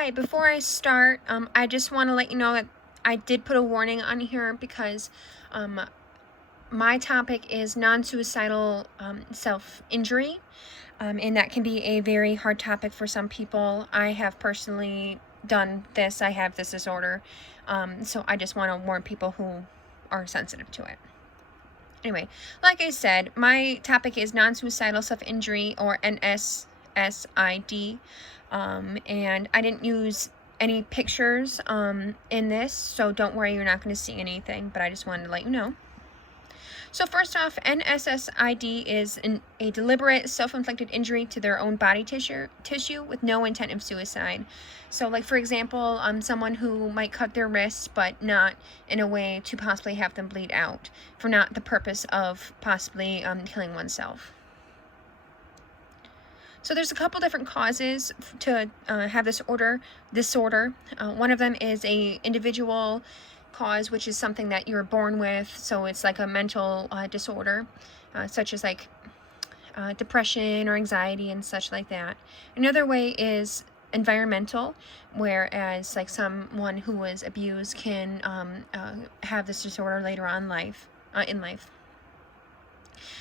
Hi, before I start, I just want to let you know that I did put a warning on here because my topic is non-suicidal self-injury, and that can be a very hard topic for some people. I have personally done this. I have this disorder, so I just want to warn people who are sensitive to it. Anyway, like I said, my topic is non-suicidal self-injury, or NSSID, and I didn't use any pictures in this, so don't worry, you're not going to see anything, but I just wanted to let you know. So first off, NSSID is a deliberate self-inflicted injury to their own body tissue with no intent of suicide. So like, for example, someone who might cut their wrists, but not in a way to possibly have them bleed out, for not the purpose of possibly killing oneself. So there's a couple different causes to have this disorder. One of them is a individual cause, which is something that you're born with, so it's like a mental disorder, such as like depression or anxiety and such like that. Another way is environmental, whereas like someone who was abused can have this disorder later on in life.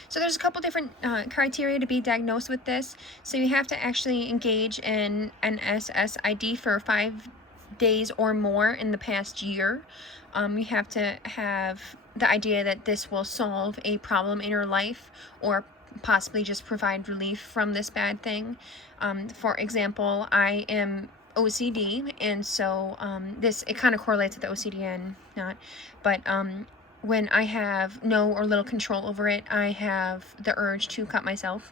So there's a couple different criteria to be diagnosed with this. So you have to actually engage in NSSID for 5 days or more in the past year. You have to have the idea that this will solve a problem in your life, or possibly just provide relief from this bad thing. For example, I am OCD, and so it kind of correlates with the OCD and not, but when I have no or little control over it, I have the urge to cut myself.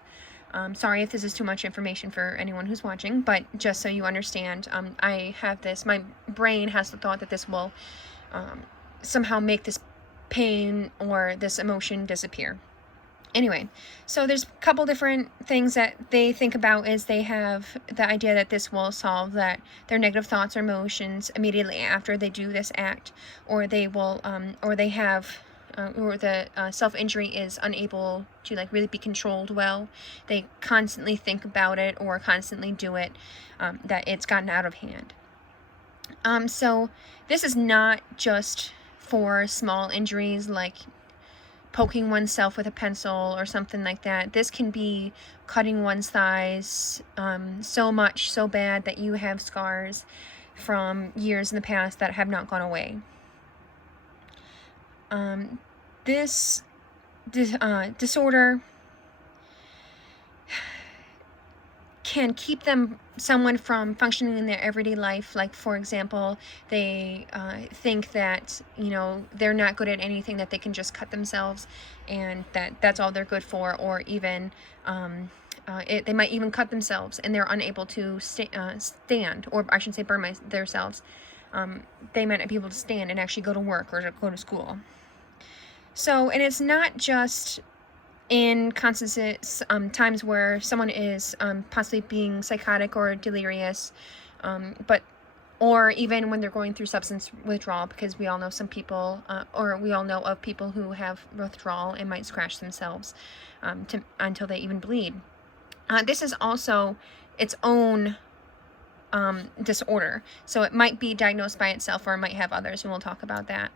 Sorry if this is too much information for anyone who's watching, but just so you understand, I have this, my brain has the thought that this will somehow make this pain or this emotion disappear. Anyway, so there's a couple different things that they think about. Is they have the idea that this will solve that their negative thoughts or emotions immediately after they do this act, or they will, or they have, or the self-injury is unable to like really be controlled well. They constantly think about it or constantly do it, that it's gotten out of hand. So this is not just for small injuries like poking oneself with a pencil or something like that. This can be cutting one's thighs so bad that you have scars from years in the past that have not gone away. This disorder can keep someone from functioning in their everyday life. Like, for example, they think that, they're not good at anything, that they can just cut themselves, and that's all they're good for. Or even they might even cut themselves and they're unable to stand, or I should say burn themselves. They might not be able to stand and actually go to work or to go to school. So, and it's not just in constant times where someone is possibly being psychotic or delirious, or even when they're going through substance withdrawal, because we all know some people, or we all know of people who have withdrawal and might scratch themselves until they even bleed. This is also its own disorder, so it might be diagnosed by itself, or it might have others, and we'll talk about that.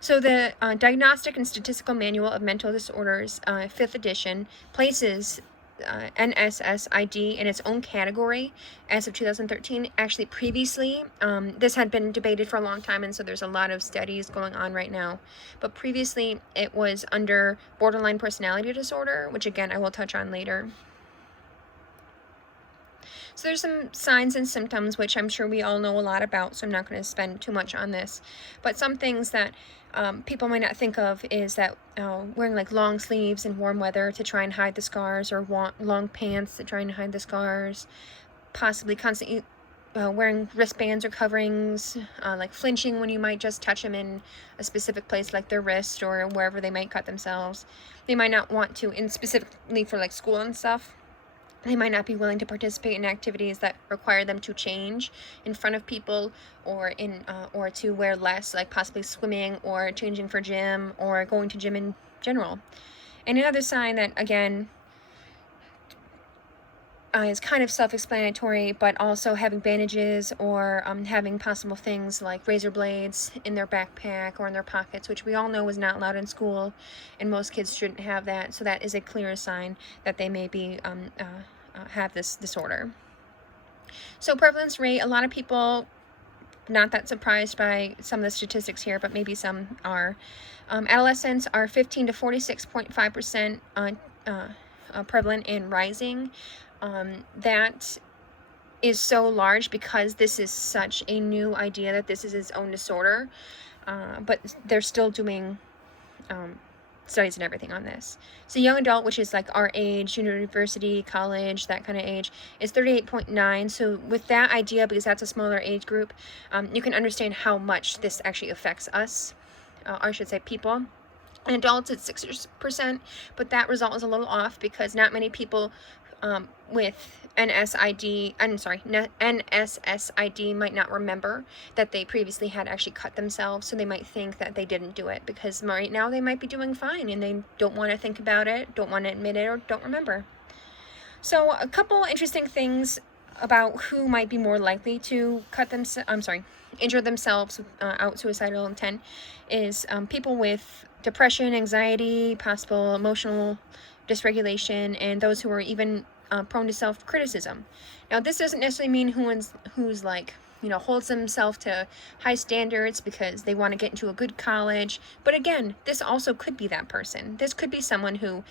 So the Diagnostic and Statistical Manual of Mental Disorders, 5th edition, places NSSID in its own category as of 2013. Actually, previously, this had been debated for a long time, and so there's a lot of studies going on right now. But previously, it was under borderline personality disorder, which again, I will touch on later. So there's some signs and symptoms, which I'm sure we all know a lot about, so I'm not going to spend too much on this. But some things that people might not think of is that wearing like long sleeves in warm weather to try and hide the scars, or long pants to try and hide the scars, possibly constantly wearing wristbands or coverings, like flinching when you might just touch them in a specific place like their wrist or wherever they might cut themselves. They might not want to, and specifically for like school and stuff, they might not be willing to participate in activities that require them to change in front of people, or or to wear less, like possibly swimming or changing for gym or going to gym in general. And another sign that, again, is kind of self-explanatory, but also having bandages or having possible things like razor blades in their backpack or in their pockets, which we all know is not allowed in school, and most kids shouldn't have that. So that is a clear sign that they may be have this disorder. So prevalence rate, a lot of people not that surprised by some of the statistics here, but maybe some are. Adolescents are 15 to 46.5% prevalent and rising. That is so large because this is such a new idea that this is its own disorder, but they're still doing studies and everything on this. So young adult, which is like our age, university, college, that kind of age, is 38.9. So with that idea, because that's a smaller age group, you can understand how much this actually affects us, or I should say people. In adults, it's 6%, but that result is a little off because not many people with NSID might not remember that they previously had actually cut themselves, so they might think that they didn't do it because right now they might be doing fine and they don't want to think about it, don't want to admit it, or don't remember. So a couple interesting things about who might be more likely to injure themselves out suicidal intent is people with depression, anxiety, possible emotional dysregulation, and those who are even prone to self-criticism. Now, this doesn't necessarily mean who's like, holds themselves to high standards because they want to get into a good college. But again, this also could be that person. This could be someone who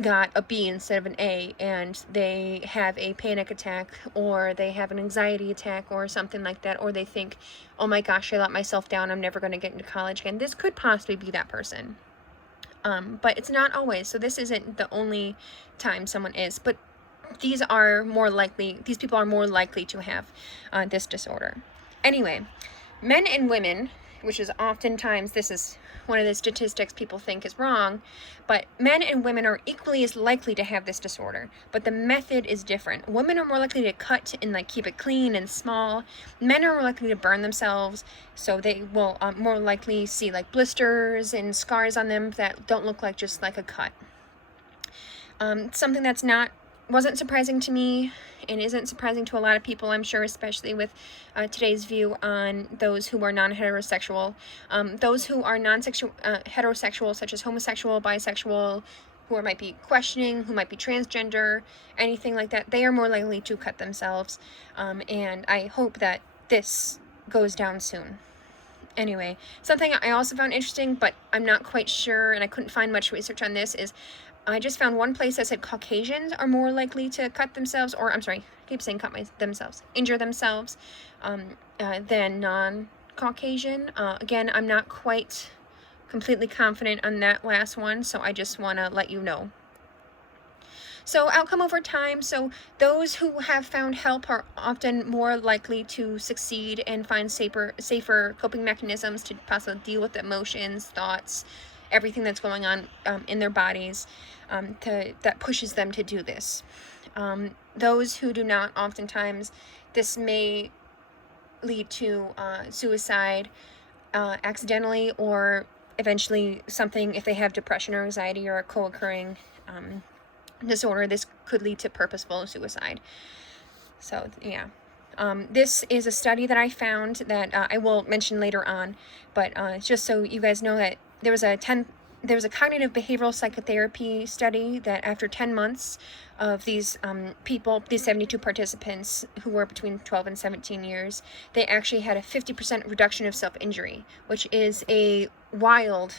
got a B instead of an A and they have a panic attack or they have an anxiety attack or something like that, or they think, oh my gosh, I let myself down, I'm never going to get into college again. This could possibly be that person. But it's not always. So this isn't the only time someone is. But these people are more likely to have this disorder. Anyway, men and women, which is oftentimes, this is one of the statistics people think is wrong, but men and women are equally as likely to have this disorder, but the method is different. Women are more likely to cut and keep it clean and small. Men are more likely to burn themselves, so they will more likely see blisters and scars on them that don't look like just like a cut. Something that's wasn't surprising to me and isn't surprising to a lot of people, I'm sure, especially with today's view on those who are non-heterosexual. Those who are heterosexual, such as homosexual, bisexual, who might be questioning, who might be transgender, anything like that, they are more likely to cut themselves. And I hope that this goes down soon. Anyway, something I also found interesting, but I'm not quite sure, and I couldn't find much research on this, is I just found one place that said Caucasians are more likely to cut themselves, or I keep saying injure themselves, than non-Caucasian. Again, I'm not quite completely confident on that last one, so I just want to let you know. So outcome over time. So those who have found help are often more likely to succeed and find safer coping mechanisms to possibly deal with emotions, thoughts, everything that's going on in their bodies that pushes them to do this. Those who do not, oftentimes, this may lead to suicide accidentally, or eventually something, if they have depression or anxiety or a co-occurring disorder, this could lead to purposeful suicide. So, yeah. This is a study that I found that I will mention later on, but just so you guys know that there was a cognitive behavioral psychotherapy study that after 10 months of these people, these 72 participants who were between 12 and 17 years, they actually had a 50% reduction of self-injury, which is a wild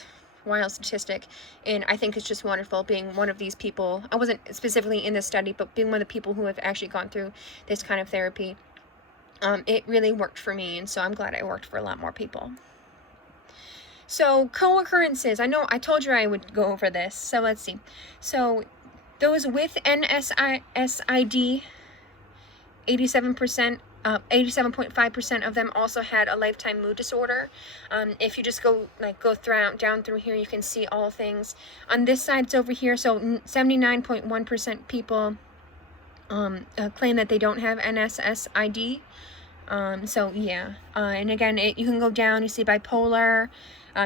statistic, and I think it's just wonderful being one of these people. I wasn't specifically in this study, but being one of the people who have actually gone through this kind of therapy, it really worked for me, and so I'm glad it worked for a lot more people. So co-occurrences, I know I told you I would go over this, so let's see. So those with NSID, 87.5% of them also had a lifetime mood disorder. If you just go down through here, you can see all things. On this side, it's over here. So 79.1% people claim that they don't have NSID. So yeah, and again, you can go down. You see bipolar,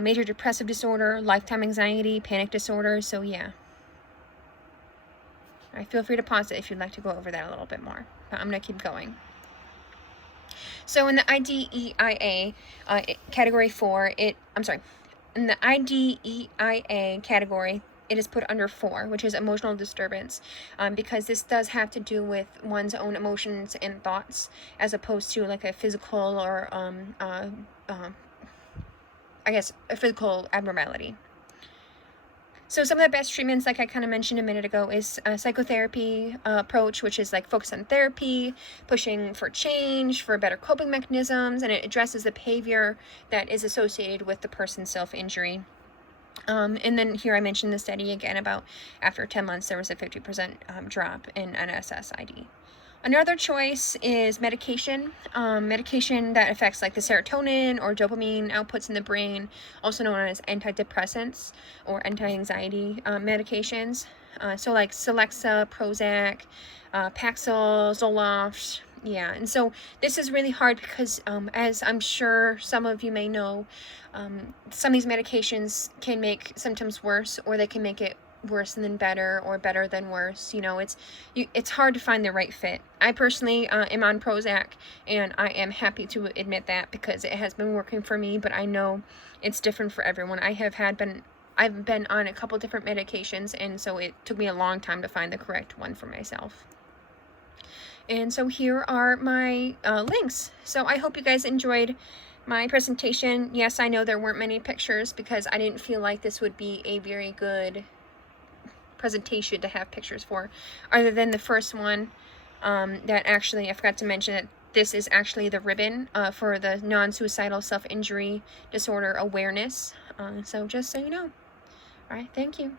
major depressive disorder, lifetime anxiety, panic disorder. So yeah. All right, feel free to pause it if you'd like to go over that a little bit more, but I'm going to keep going. So in the IDEIA category 4, in the IDEIA category, it is put under 4, which is emotional disturbance, because this does have to do with one's own emotions and thoughts, as opposed to like a physical or, I guess, a physical abnormality. So some of the best treatments, like I kind of mentioned a minute ago, is a psychotherapy approach, which is like focus on therapy, pushing for change, for better coping mechanisms, and it addresses the behavior that is associated with the person's self-injury. And then here I mentioned the study again about after 10 months there was a 50% drop in NSSID. Another choice is medication. Medication that affects like the serotonin or dopamine outputs in the brain, also known as antidepressants or anti-anxiety medications. So like Celexa, Prozac, Paxil, Zoloft. Yeah, and so this is really hard because as I'm sure some of you may know, some of these medications can make symptoms worse, or they can make it worse than better, or better than worse. It's hard to find the right fit. I personally am on Prozac, and I am happy to admit that because it has been working for me, but I know it's different for everyone. I've been on a couple different medications, and so it took me a long time to find the correct one for myself. And so here are my links. So I hope you guys enjoyed my presentation. Yes, I know there weren't many pictures because I didn't feel like this would be a very good presentation to have pictures for, other than the first one that actually I forgot to mention that this is actually the ribbon for the non-suicidal self-injury disorder awareness. So just so you know. All right, thank you.